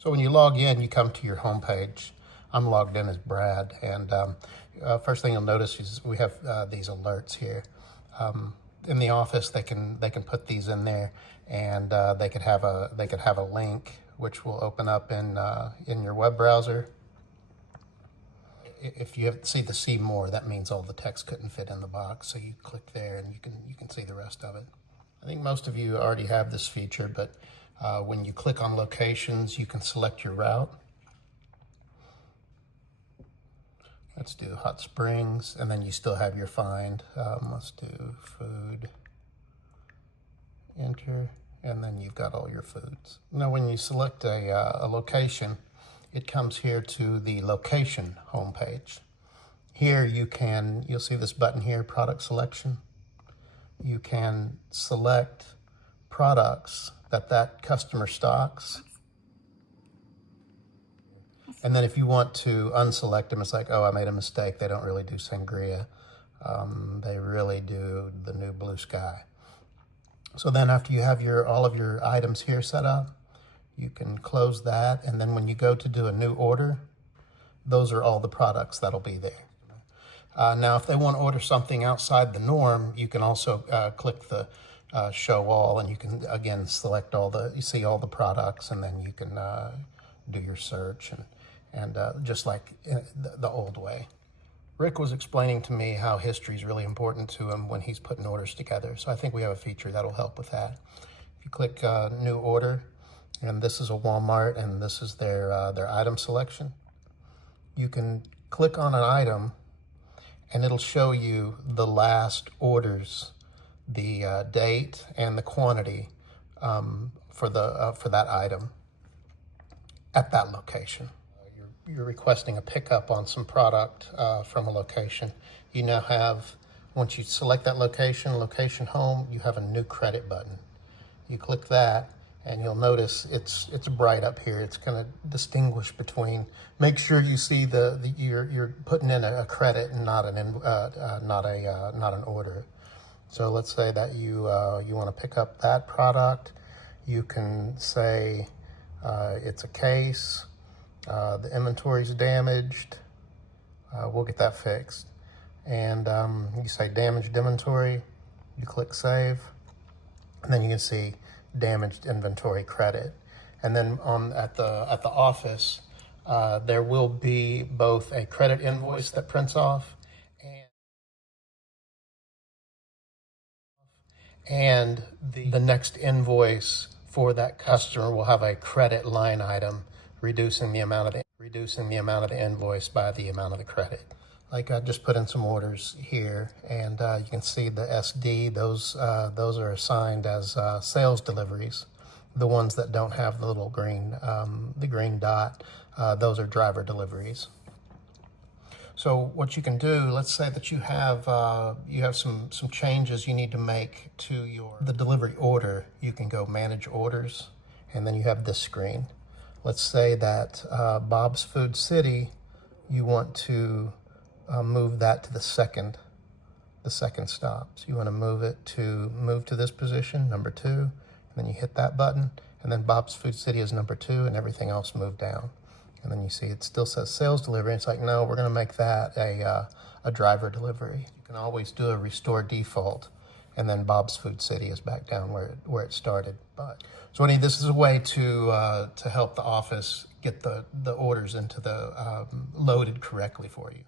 So when you log in, you come to your home page. I'm logged in as Brad, and first thing you'll notice is we have these alerts here. In the office, they can put these in there, and they could have a link which will open up in your web browser. If you see the see more, that means all the text couldn't fit in the box. So you click there, and you can see the rest of it. I think most of you already have this feature, but when you click on locations, you can select your route. Let's do Hot Springs, and then you still have your find. Let's do food, enter, and then you've got all your foods. Now when you select a location, it comes here to the location homepage. Here you'll see this button here, product selection. You can select products that customer stocks. And then if you want to unselect them, it's like, oh, I made a mistake. They don't really do sangria. They really do the new blue sky. So then after you have all of your items here set up, you can close that. And then when you go to do a new order, those are all the products that'll be there. Now, if they want to order something outside the norm, you can also click the show all, and you can, again, select you see all the products, and then you can do your search and just like the old way. Rick was explaining to me how history is really important to him when he's putting orders together. So I think we have a feature that'll help with that. If you click new order, and this is a Walmart, and this is their item selection, you can click on an item, and it'll show you the last orders, the date and the quantity for that item at that location. You're requesting a pickup on some product from a location. You now have, once you select that location home, you have a new credit button. You click that, and you'll notice it's bright up here. It's going to distinguish between. Make sure you see you're putting in a credit and not an order. So let's say that you want to pick up that product. You can say it's a case. The inventory's damaged. We'll get that fixed. And you say damaged inventory. You click save, and then you can see damaged inventory credit. And then at the office, there will be both a credit invoice that prints off, and the next invoice for that customer will have a credit line item, reducing the amount of the invoice by the amount of the credit. Like I just put in some orders here, and you can see the SD, those are assigned as sales deliveries. The ones that don't have the little green dot, those are driver deliveries. So what you can do, let's say that you have some changes you need to make to the delivery order. You can go manage orders, and then you have this screen. Let's say that Bob's Food City, you want to move that to the second stop. So you want to move to this position, number 2, and then you hit that button, and then Bob's Food City is number 2, and everything else moved down. And then you see it still says sales delivery. It's like, no, we're going to make that a driver delivery. You can always do a restore default, and then Bob's Food City is back down where it started. So anyway, this is a way to help the office get the orders into the loaded correctly for you.